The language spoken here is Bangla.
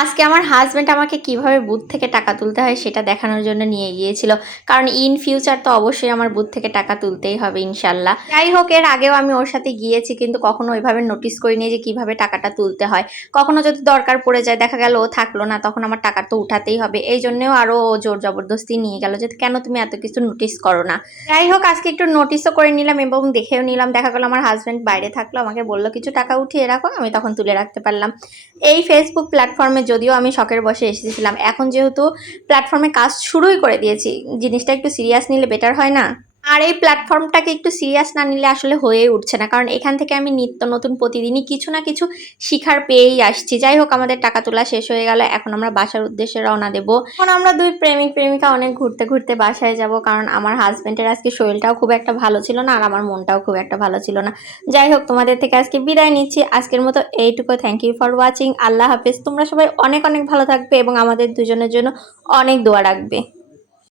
আজকে আমার হাসব্যান্ড আমাকে কিভাবে বুথ থেকে টাকা তুলতে হয় সেটা দেখানোর জন্য নিয়ে গিয়েছিল। কারণ ইন ফিউচার তো অবশ্যই আমার বুথ থেকে টাকা তুলতেই হবে ইনশাল্লাহ। যাই হোক, এর আগেও আমি ওর সাথে গিয়েছি, কিন্তু কখনো ওইভাবে নোটিস করিনি যে কিভাবে টাকাটা তুলতে হয়। কখনো যদি দরকার পড়ে যায়, দেখা গেল ও থাকলো না, তখন আমার টাকা তো উঠাতেই হবে। এই জন্যও আরো জোর জবরদস্তি নিয়ে গেল যে কেন তুমি এত কিছু নোটিস করো না। যাই হোক, আজকে একটু নোটিসও করে নিলাম এবং দেখেও নিলাম। দেখা গেল আমার হাজব্যান্ড বাইরে থাকলো, আমাকে বললো কিছু টাকা উঠিয়ে রাখো, আমি তখন তুলে রাখতে পারলাম। এই ফেসবুক প্ল্যাটফর্মে যদিও আমি শখের বসে এসেছিলাম, এখন যেহেতু প্ল্যাটফর্মে কাজ শুরুই করে দিয়েছি, জিনিসটা একটু সিরিয়াস নিলে বেটার হয় না? আর এই প্ল্যাটফর্মটাকে একটু সিরিয়াস না নিলে আসলে হয়ে উঠছে না, কারণ এখান থেকে আমি নিত্য নতুন প্রতিদিনই কিছু না কিছু শিখার পেয়েই আসছি। যাই হোক, আমাদের টাকা তোলা শেষ হয়ে গেল, এখন আমরা বাসার উদ্দেশ্যে রওনা দেবো। এখন আমরা দুই প্রেমিক প্রেমিকা অনেক ঘুরতে ঘুরতে বাসায় যাব, কারণ আমার হাজবেন্ডের আজকে শরীরটাও খুব একটা ভালো ছিল না, আর আমার মনটাও খুব একটা ভালো ছিল না। যাই হোক, তোমাদের থেকে আজকে বিদায় নিচ্ছি। আজকের মতো এইটুকু। Thank you for watching. আল্লাহ হাফেজ। তোমরা সবাই অনেক অনেক ভালো থাকবে এবং আমাদের দুজনের জন্য অনেক দোয়া রাখবে।